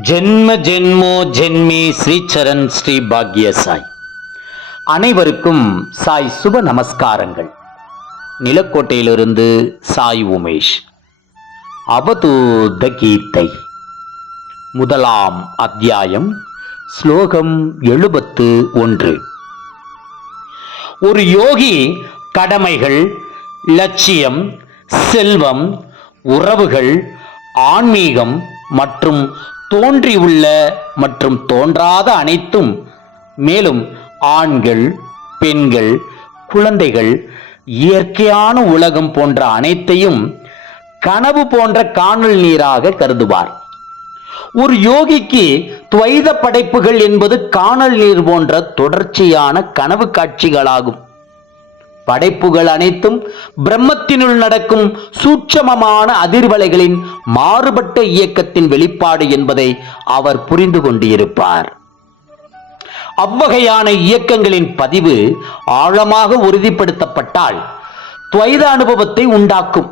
ஜென்ம ஜென்மோ ஜென்மி ஸ்ரீச்சரண் ஸ்ரீ பாக்ய சாய். அனைவருக்கும் சாய் சுப நமஸ்காரங்கள். நிலக்கோட்டையிலிருந்து சாய் உமேஷ். அவதூத கீதை. முதலாம் அத்தியாயம் ஸ்லோகம் எழுபத்து ஒன்று. ஒரு யோகி கடமைகள் லட்சியம் செல்வம் உறவுகள் ஆன்மீகம் மற்றும் தோன்றியுள்ள மற்றும் தோன்றாத அனைத்தும். மேலும் ஆண்கள் பெண்கள் குழந்தைகள் இயற்கையான உலகம் போன்ற அனைத்தையும் கனவு போன்ற காணல் நீராக கருதுவார். ஒரு யோகிக்கு துவைத படைப்புகள் என்பது காணல் நீர் போன்ற தொடர்ச்சியான கனவு காட்சிகளாகும். படைப்புகள் அனைத்தும் பிரம்மத்தினுள் நடக்கும் சூட்சமமான அதிர்வலைகளின் மாறுபட்ட இயக்கத்தின் வெளிப்பாடு என்பதை அவர் புரிந்து கொண்டிருப்பார். அவ்வகையான இயக்கங்களின் பதிவு ஆழமாக உறுதிப்படுத்தப்பட்டால் துவைத அனுபவத்தை உண்டாக்கும்.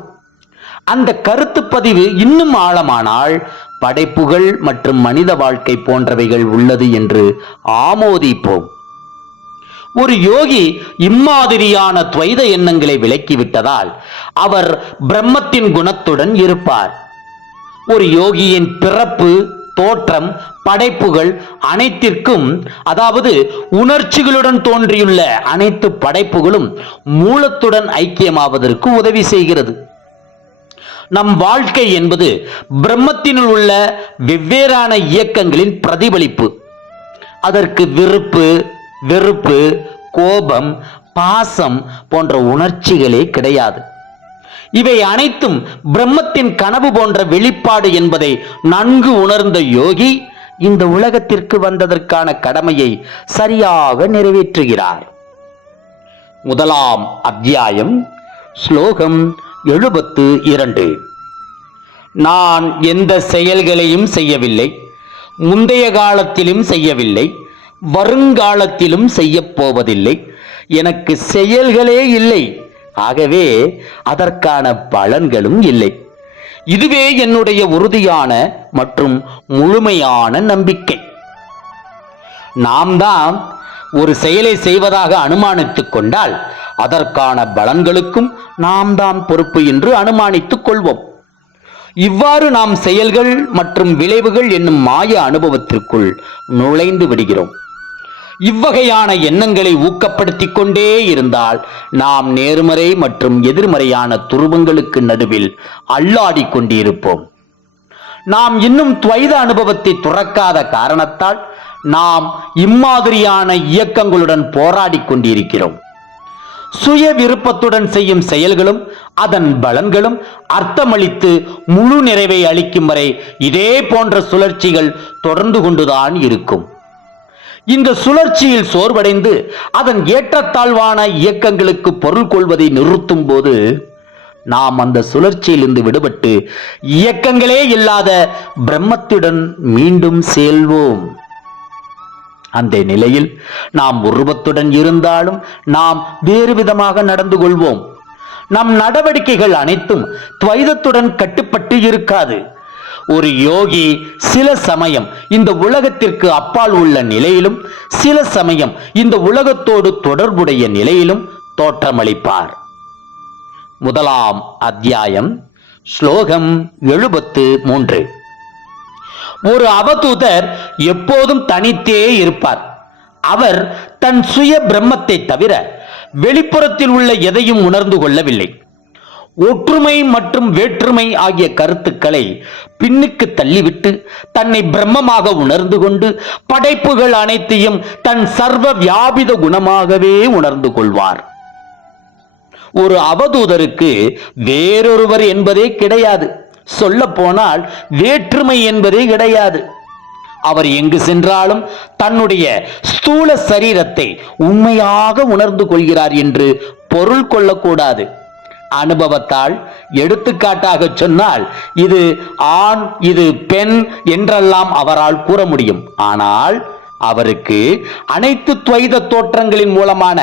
அந்த கருத்து பதிவு இன்னும் ஆழமானால் படைப்புகள் மற்றும் மனித வாழ்க்கை போன்றவைகள் உள்ளது என்று ஆமோதிப்போம். ஒரு யோகி இம்மாதிரியான துவைத எண்ணங்களை விலக்கிவிட்டதால் அவர் பிரம்மத்தின் குணத்துடன் இருப்பார். ஒரு யோகியின் பிறப்பு தோற்றம் படைப்புகள் அனைத்திற்கும் அதாவது உணர்ச்சிகளுடன் தோன்றியுள்ள அனைத்து படைப்புகளும் மூலத்துடன் ஐக்கியமாவதற்கு உதவி செய்கிறது. நம் வாழ்க்கை என்பது பிரம்மத்தினுள் உள்ள வெவ்வேறான இயக்கங்களின் பிரதிபலிப்பு. அதற்கு விருப்பு வெறுப்பு கோபம் பாசம் போன்ற உணர்ச்சிகளே கிடையாது. இவை அனைத்தும் பிரம்மத்தின் கனவு போன்ற வெளிப்பாடு என்பதை நன்கு உணர்ந்த யோகி இந்த உலகத்திற்கு வந்ததற்கான கடமையை சரியாக நிறைவேற்றுகிறார். முதலாம் அத்தியாயம் ஸ்லோகம் எழுபத்து இரண்டு. நான் எந்த செயல்களையும் செய்யவில்லை முந்தைய காலத்திலும் செய்யவில்லை வருங்காலத்திலும் செய்யப்போவதில்லை. எனக்கு செயல்களே இல்லை. ஆகவே அதற்கான பலன்களும் இல்லை. இதுவே என்னுடைய உறுதியான மற்றும் முழுமையான நம்பிக்கை. நாம் தான் ஒரு செயலை செய்வதாக அனுமானித்துக் கொண்டால் அதற்கான பலன்களுக்கும் நாம் தான் பொறுப்பு என்று அனுமானித்துக் கொள்வோம். இவ்வாறு நாம் செயல்கள் மற்றும் விளைவுகள் என்னும் மாய அனுபவத்திற்குள் நுழைந்து விடுகிறோம். இவ்வகையான எண்ணங்களை ஊக்கப்படுத்திக் கொண்டே இருந்தால் நாம் நேர்மறை மற்றும் எதிர்மறையான துருவங்களுக்கு நடுவில் அல்லாடி கொண்டிருப்போம். நாம் இன்னும் துவைத அனுபவத்தை துறக்காத காரணத்தால் நாம் இம்மாதிரியான இயக்கங்களுடன் போராடி கொண்டிருக்கிறோம். சுய விருப்பத்துடன் செய்யும் செயல்களும் அதன் பலன்களும் அர்த்தமளித்து முழு நிறைவை அளிக்கும் வரை இதே போன்ற சுழற்சிகள் தொடர்ந்து கொண்டுதான் இருக்கும். இந்த சுழற்சியில் சோர்வடைந்து அதன் ஏற்றத்தாழ்வான இயக்கங்களுக்கு பொருள் கொள்வதை நிறுத்தும் போது நாம் அந்த சுழற்சியிலிருந்து விடுபட்டு இயக்கங்களே இல்லாத பிரம்மத்துடன் மீண்டும் செல்வோம் அந்த நிலையில் நாம் உருவத்துடன் இருந்தாலும் நாம் வேறு விதமாக நடந்து கொள்வோம். நம் நடவடிக்கைகள் அனைத்தும் துவைதத்துடன் கட்டுப்பட்டு இருக்காது. ஒரு யோகி சில சமயம் இந்த உலகத்திற்கு அப்பால் உள்ள நிலையிலும் சில சமயம் இந்த உலகத்தோடு தொடர்புடைய நிலையிலும் தோற்றமளிப்பார். முதலாம் அத்தியாயம் ஸ்லோகம் எழுபத்து மூன்று. ஒரு அவதூதர் எப்போதும் தனித்தே இருப்பார். அவர் தன் சுய பிரம்மத்தை தவிர வெளிப்புறத்தில் உள்ள எதையும் உணர்ந்து கொள்ளவில்லை. ஒற்றுமை மற்றும் வேற்றுமை ஆகிய கருத்துக்களை பின்னுக்கு தள்ளிவிட்டு தன்னை பிரம்மமாக உணர்ந்து கொண்டு படைப்புகள் அனைத்தையும் தன் சர்வ வியாபித குணமாகவே உணர்ந்து கொள்வார். ஒரு அவதூதருக்கு வேறொருவர் என்பதே கிடையாது. சொல்ல போனால் வேற்றுமை என்பதே கிடையாது. அவர் எங்கு சென்றாலும் தன்னுடைய ஸ்தூல சரீரத்தை உண்மையாக உணர்ந்து கொள்கிறார் என்று பொருள் கொள்ளக்கூடாது. அனுபவத்தால் எடுத்துக்காட்டாக சொன்னால் இது ஆண் இது பெண் என்றெல்லாம் அவரால் கூற முடியும். ஆனால் அவருக்கு அனைத்து துவைத தோற்றங்களின் மூலமான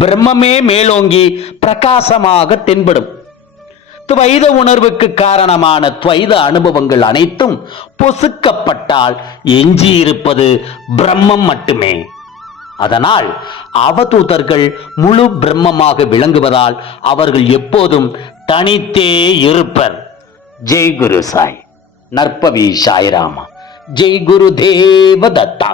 பிரம்மமே மேலோங்கி பிரகாசமாக தென்படும். துவைத உணர்வுக்கு காரணமான துவைத அனுபவங்கள் அனைத்தும் பொசுக்கப்பட்டால் எஞ்சியிருப்பது பிரம்மம் மட்டுமே. அதனால் அவதூதர்கள் முழு பிரம்மமாக விளங்குவதால் அவர்கள் எப்போதும் தனித்தே இருப்பர். ஜெய் குரு சாய். நற்பவி சாய்ராமா. ஜெய் குரு தேவ தத்தா